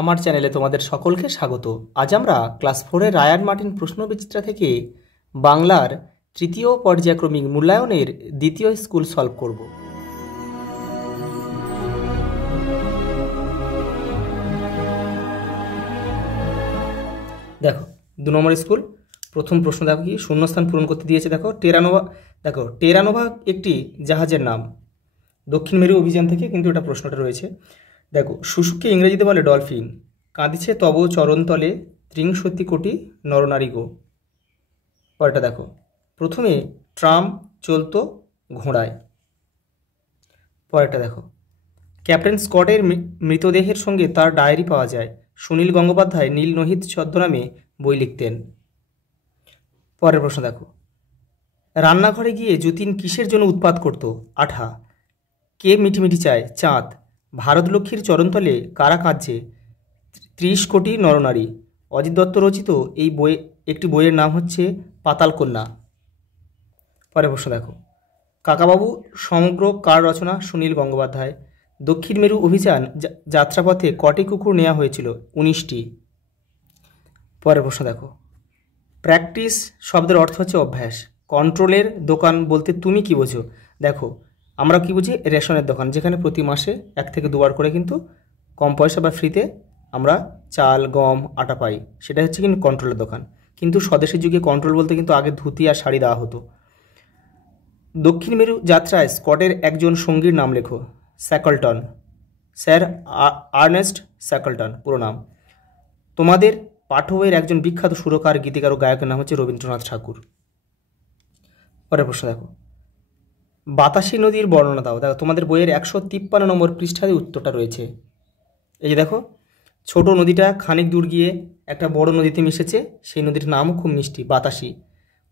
আমার চ্যানেলে তোমাদের সকলকে স্বাগত। আজ আমরা ক্লাস 4-এর রায়ান মার্টিন প্রশ্নবিচিত্রা থেকে বাংলার তৃতীয় পর্যায়ক্রমিক মূল্যায়নের দ্বিতীয় স্কুল সলভ করব। দেখো 2 নম্বর স্কুল। প্রথম প্রশ্ন দেখো কি শূন্যস্থান পূরণ করতে দিয়েছে। দেখো টেরানোভা একটি জাহাজের নাম। দক্ষিণ মেরু অভিযান থেকে কিন্তু এটা প্রশ্নটা রয়েছে। দেখো শুশুককে ইংরেজিতে বলে ডলফিন। কাঁদিছে তব চরণতলে ত্রিংশতি কোটি নরনারী গো। পরেরটা দেখো, প্রথমে ট্রাম চলতো ঘোড়ায়। পরেরটা দেখো, ক্যাপ্টেন স্কটের মৃতদেহের সঙ্গে তার ডায়েরি পাওয়া যায়। সুনীল গঙ্গোপাধ্যায় নীল লোহিত ছদ্মনামে বই লিখতেন। পরের প্রশ্ন দেখো, রান্নাঘরে গিয়ে যতীন কিসের জন্য উৎপাত করত? আঠা। কে মিটিমিটি চায়? চাঁদ। ভারতলক্ষ্মীর চরণতলে কারা কাঁদছে? 30 কোটি নরনারী। অজিত দত্ত রচিত এই একটি বইয়ের নাম হচ্ছে পাতালকন্যা। পরের প্রশ্ন দেখো, কাকাবাবু সমগ্র কার রচনা? সুনীল গঙ্গোপাধ্যায়। দক্ষিণ মেরু অভিযান যাত্রাপথে কটি কুকুর নেওয়া হয়েছিল? 19টি। পরের প্রশ্ন দেখো, প্র্যাকটিস শব্দের অর্থ হচ্ছে অভ্যাস। কন্ট্রোলের দোকান বলতে তুমি কি বোঝো? দেখো আমরা কি বুঝি? রেশনের দোকান, যেখানে প্রতি মাসে 1 থেকে 2 বার করে কিন্তু কম পয়সা বা ফ্রিতে আমরা চাল গম আটা পাই, সেটা হচ্ছে কিন্তু কন্ট্রোলের দোকান। কিন্তু স্বদেশের যুগে কন্ট্রোল বলতে কিন্তু আগে ধুতি আর শাড়ি দেওয়া হতো। দক্ষিণ মেরু যাত্রায় স্কটের একজন সঙ্গীর নাম লেখো। স্যাকলটন, স্যার আর্নেস্ট স্যাকলটন পুরো নাম। তোমাদের পাঠ্য বইয়ের একজন বিখ্যাত সুরকার গীতিকার ও গায়কের নাম হচ্ছে রবীন্দ্রনাথ ঠাকুর। পরের প্রশ্ন দেখো, বাতাসী নদীর বর্ণনা দাও। দেখো তোমাদের বইয়ের 153 নম্বর পৃষ্ঠাতে উত্তরটা রয়েছে। এই যে দেখো, ছোট নদীটা খানিক দূর গিয়ে একটা বড় নদীতে মিশেছে। সেই নদীর নামও খুব মিষ্টি, বাতাসী।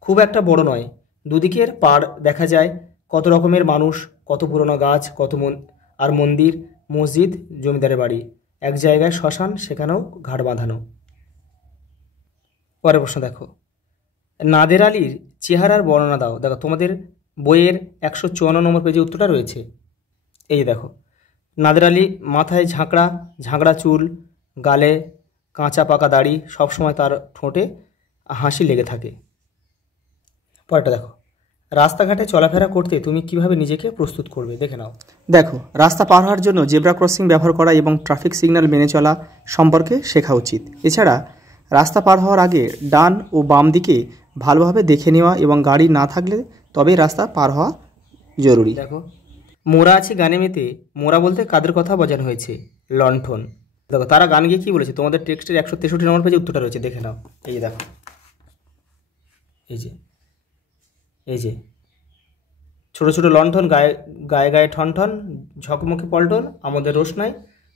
খুব একটা বড় নয়, দুদিকের পাড় দেখা যায়, কত রকমের মানুষ, কত পুরনো গাছ, কত আর মন্দির মসজিদ, জমিদারের বাড়ি। এক জায়গায় শ্মশান, সেখানেও ঘাট বাঁধানো। পরের প্রশ্ন দেখো, নাদের আলীর চেহারার বর্ণনা দাও। দেখো তোমাদের বইয়ের 154 নম্বর পেজে উত্তরটা রয়েছে। এই দেখো, নাদের আলী মাথায় ঝাঁকড়া চুল, গালে কাঁচা পাকা দাড়ি, সবসময় তার ঠোঁটে হাসি লেগে থাকে। পরেরটা দেখো, রাস্তাঘাটে চলাফেরা করতে তুমি কিভাবে নিজেকে প্রস্তুত করবে? দেখে নাও। দেখো, রাস্তা পার হওয়ার জন্য জেব্রা ক্রসিং ব্যবহার করা এবং ট্রাফিক সিগন্যাল মেনে চলা সম্পর্কে শেখা উচিত। এছাড়া রাস্তা পার হওয়ার আগে ডান ও বাম দিকে ভালোভাবে দেখে নেওয়া এবং গাড়ি না থাকলে তবে রাস্তা পার হওয়া জরুরি। দেখো, মোরা আছি গানে মেতে। মোরা বলতে কাদের কথা বোঝানো হয়েছে? লণ্ঠন। দেখো তারা গান গিয়ে কী বলেছে? তোমাদের টেক্সটের 163 নম্বর পেজে উত্তরটা রয়েছে, দেখে নাও। এই যে দেখো, এই যে ছোট ছোট লণ্ঠন, গায়ে গায়ে গায়ে ঠন ঠন, ঝকমকে পল্টন, আমাদের রোশ নাই,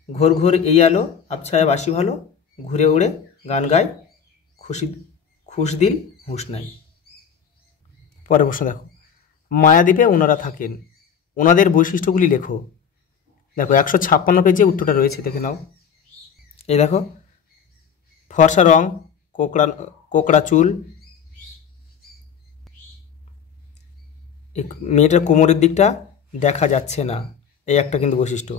ঘোর ঘোর এই আলো, আবছায়া বাসি ভালো, ঘুরে উড়ে গান গায়, খুশ দিল হুঁশ নাই। পরের প্রশ্ন দেখো, মায়াদ্বীপে ওনারা থাকেন, ওনাদের বৈশিষ্ট্যগুলি লেখো। দেখো 156 পেজে উত্তরটা রয়েছে, দেখে নাও। এই দেখো, ফর্সা রং, কোকড়া চুল, মেয়েটার কোমরের দিকটা দেখা যাচ্ছে না, এই একটা কিন্তু বৈশিষ্ট্য।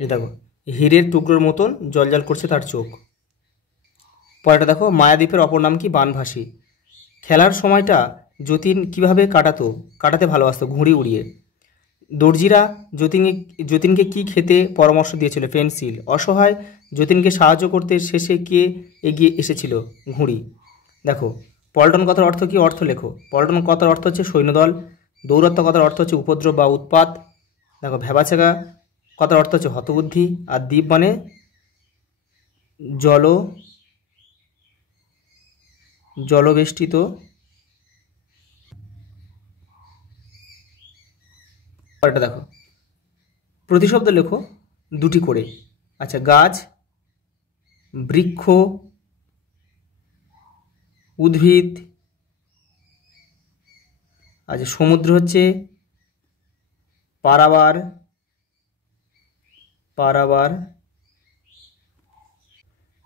এই দেখো, হীরের টুকরোর মতন জলজল করছে তার চোখ। পরেরটা দেখো, মায়াদ্বীপের অপর নাম কি? বানভাসী। খেলার সময়টা যতীন কিভাবে কাটাতে ভালোবাসত? ঘুড়ি উড়িয়ে। দর্জিরা যতীনকে কি খেতে পরামর্শ দিয়েছিল? পেন্সিল। অসহায় যতীনকে সাহায্য করতে শেষে কে এগিয়ে এসেছিল? ঘুড়ি। দেখো, পল্টন কথার অর্থ কি? অর্থ লেখো। পল্টন কথার অর্থ হচ্ছে সৈন্যদল। দৌরত্ব কথার অর্থ হচ্ছে উপদ্রব বা উৎপাত। দেখো, ভ্যাবাচাকা কথার অর্থ হচ্ছে হতবুদ্ধি। আর দ্বীপ মানে জলবেষ্টিত। পরেরটা দেখো, প্রতিশব্দ লেখো 2টি করে। আচ্ছা, গাছ, বৃক্ষ, উদ্ভিদ। আচ্ছা, সমুদ্র হচ্ছে পারাবার,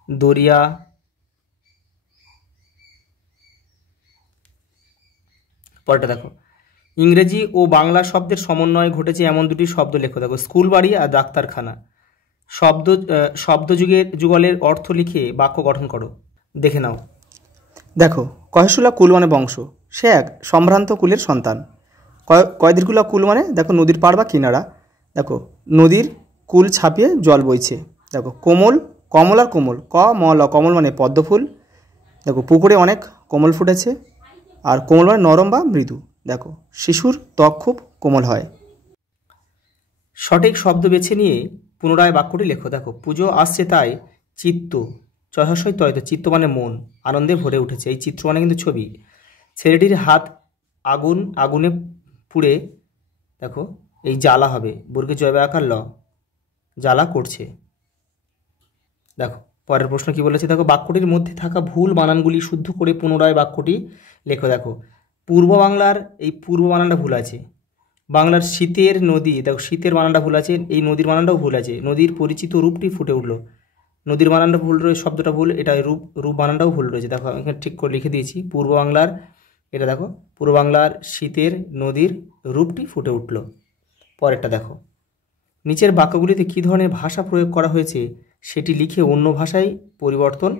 দরিয়া। পরেরটা দেখো, ইংরেজি ও বাংলা শব্দের সমন্বয়ে ঘটেছে এমন 2টি শব্দ লেখো। দেখো, স্কুল বাড়ি আর ডাক্তারখানা। যুগলের অর্থ লিখে বাক্য গঠন করো। দেখে নাও। দেখো, কয়সুলা কুল মানে বংশ, সে এক সম্ভ্রান্ত কুলের সন্তান। কয়দিরকুলা কুল মানে দেখো নদীর পাড় বা কিনারা। দেখো নদীর কুল ছাপিয়ে জল বইছে। দেখো কোমল, কমল আর কোমল, কমল মানে পদ্মফুল। দেখো পুকুরে অনেক কোমল ফুটেছে। আর কোমল মানে নরম বা মৃদু। দেখো শিশুর ত্বক খুব কোমল হয়। সঠিক শব্দ বেছে নিয়ে পুনরায় বাক্যটি লেখো। দেখো পুজো আসছে তাই চিত্ত, চয়হস্যই তয়ত, চিত্ত মানে মন, আনন্দে ভরে উঠেছে। এই চিত্র মানে কিন্তু ছবি। ছেলেটির হাত আগুনে পুড়ে, দেখো এই জ্বালা হবে, বর্গে জয় আকার ল, জ্বালা করছে। দেখো পরের প্রশ্ন কি বলেছে, দেখো বাক্যটির মধ্যে থাকা ভুল বানানগুলি শুদ্ধ করে পুনরায় বাক্যটি লেখো। দেখো পূর্ব বাংলার এই পূর্ব বানানটা ভুল আছে। বাংলার শীতের নদী, দেখো শীতের বানানটা ভুল আছে, এই নদীর বানানটাও ভুল আছে। নদীর পরিচিত রূপটি ফুটে উঠলো, নদীর বানানটা ভুল রয়েছে, শব্দটা ভুল, এটা রূপ বানানটাও ভুল রয়েছে। দেখো আমি এখানে ঠিক করে লিখে দিয়েছি পূর্ব বাংলার, এটা দেখো পূর্ব বাংলার শীতের নদীর রূপটি ফুটে উঠল। পরেরটা দেখো, নিচের বাক্যগুলিতে কী ধরনের ভাষা প্রয়োগ করা হয়েছে সেটি লিখে অন্য ভাষায় পরিবর্তন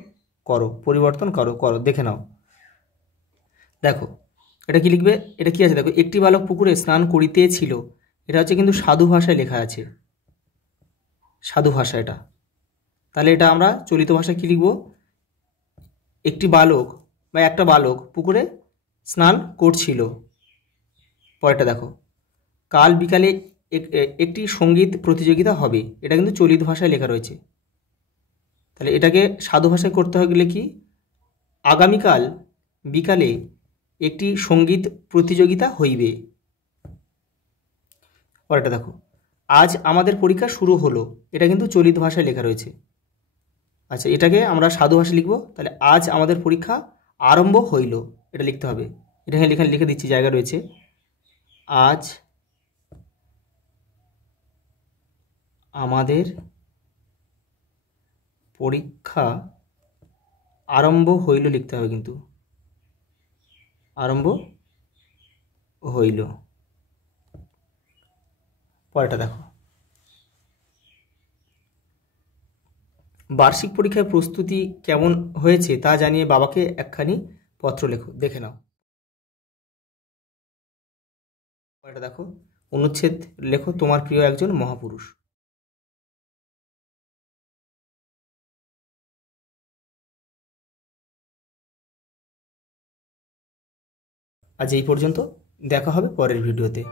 করো। দেখে নাও। দেখো এটা কি লিখবে, এটা কি আছে, দেখো একটি বালক পুকুরে স্নান করিতেছিল, এটা হচ্ছে কিন্তু সাধু ভাষায় লেখা আছে, সাধু ভাষা এটা। তাহলে এটা আমরা চলিত ভাষায় কী লিখব, একটি বালক বা একটা বালক পুকুরে স্নান করছিল। পরেরটা দেখো, কাল বিকালে একটি সঙ্গীত প্রতিযোগিতা হবে, এটা কিন্তু চলিত ভাষায় লেখা রয়েছে। তাহলে এটাকে সাধু ভাষায় করতে গেলে কি, আগামীকাল বিকালে একটি সঙ্গীত প্রতিযোগিতা হইবে। পরেরটা দেখো, আজ আমাদের পরীক্ষা শুরু হলো, এটা কিন্তু চলিত ভাষায় লেখা রয়েছে। আচ্ছা এটাকে আমরা সাধু ভাষায় লিখব। তাহলে আজ আমাদের পরীক্ষা আরম্ভ হইল, এটা লিখতে হবে। এটা এখানে লিখে দিচ্ছি, জায়গা রয়েছে। আজ আমাদের পরীক্ষা আরম্ভ হইল লিখতে হবে, কিন্তু আরম্ভ হইল। পরেরটা দেখো, বার্ষিক পরীক্ষার প্রস্তুতি কেমন হয়েছে তা জানিয়ে বাবাকে একখানি পত্র লেখো। দেখে নাও। পরেরটা দেখো, অনুচ্ছেদ লেখো, তোমার প্রিয় একজন মহাপুরুষ। আজ এই পর্যন্ত, দেখা হবে পরের ভিডিওতে।